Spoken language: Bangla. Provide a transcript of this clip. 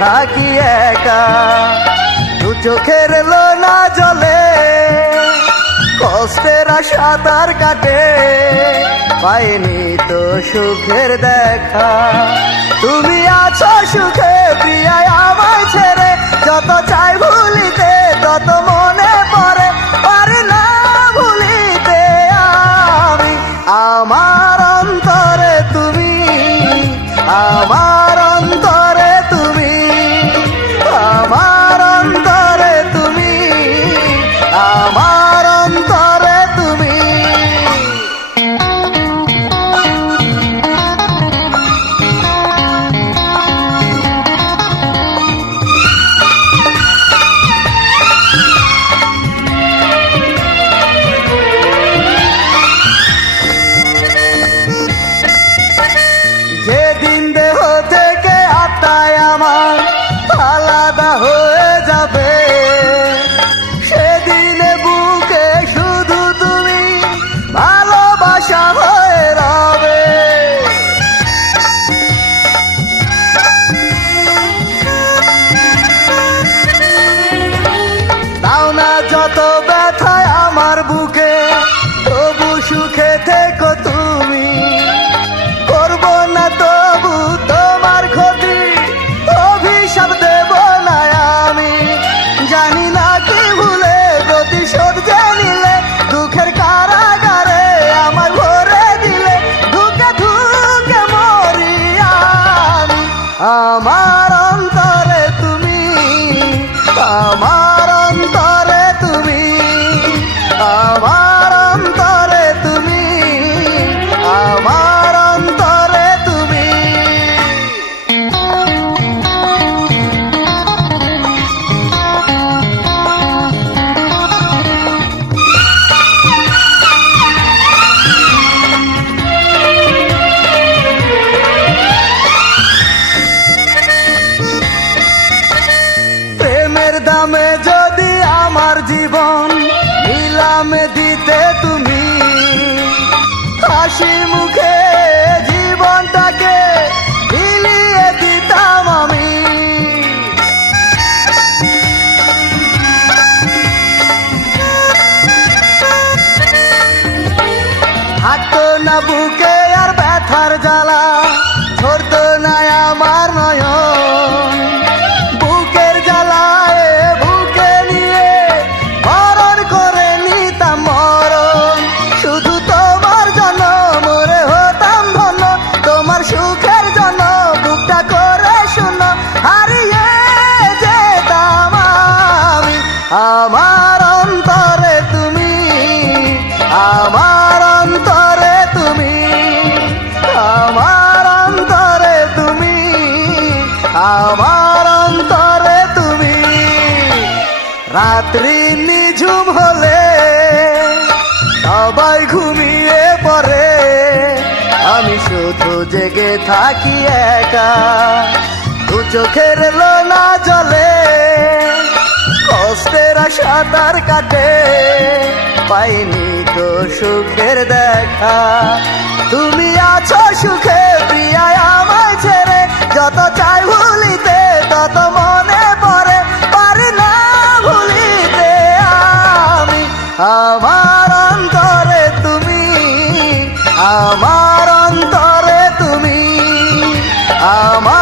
থাকি একা। দু চোখের লোনা জলে কষ্টের সাঁতার কাটে, পাইনি তো সুখের দেখা। তুমি আছো সুখে প্রিয়া আমায় ছেড়ে, যত চাই ভুলিতে তত মনে পড়ে, পারি না ভুলিতে আমি। আমার অন্তরে তুমি, আমার অন্তরে তুমি, আমার অন্তরে তুমি, আমার অন্তরে তুমি। যেদিন দেহ থেকে আত্মায় আমার আলাদা হয়ে যাবে, সেদিনে বুকে শুধু তুমি ভালোবাসা হয়ে রবে। দাও না যত ব্যথায় আমার বুকে, তবু সুখে থেকো তুমি। করব না তবু তোমার ক্ষতি, অভিশাপ দেব না আমি। জানি না কি ভুলে প্রতিশোধ যে নিলে, দুঃখের কারাগারে আমার ভরে দিলে, ধুকে ধুকে মরি আমি। আমার অন্তরে তুমি, আমার অন্তরে তুমি, আমার অন্তরে তুমি, আমার অন্তরে তুমি। প্রেমের দামে যদি আমার জীবন নিলামে দিতে তুমি, হাসি মুখে জীবনটাকে বিলিয়ে দিতাম আমি। থাকতো না বুকে আর ব্যথার জ্বালা, ধরতো না আমার নয়ন। বুকের জ্বালায় বুকে নিয়ে মরণ করে নিতাম মরণ। শুধু তোমার জন্য মরে হতাম ধন্য, তোমার সুখের জন্য বুকটা করে শূন্য হারিয়ে যেতাম আমি। আমার অন্তরে তুমি, আমার অন্তরে তুমি, আমার অন্তরে তুমি, আমার অন্তরে তুমি। রাত্রি নিঝুম হলে সবাই ঘুমিয়ে পড়ে, আমি শুধু জেগে থাকি একা। দু চোখের লোনা জলে কষ্টের সাঁতার কাটে, পাইনি তো সুখের দেখা। তুমি আছো সুখে প্রিয়া আমায় ছেড়ে, যত চাই ভুলিতে তত মনে পড়ে, পারি না ভুলিতে আমি। আমার অন্তরে তুমি, আমার অন্তরে তুমি, আমার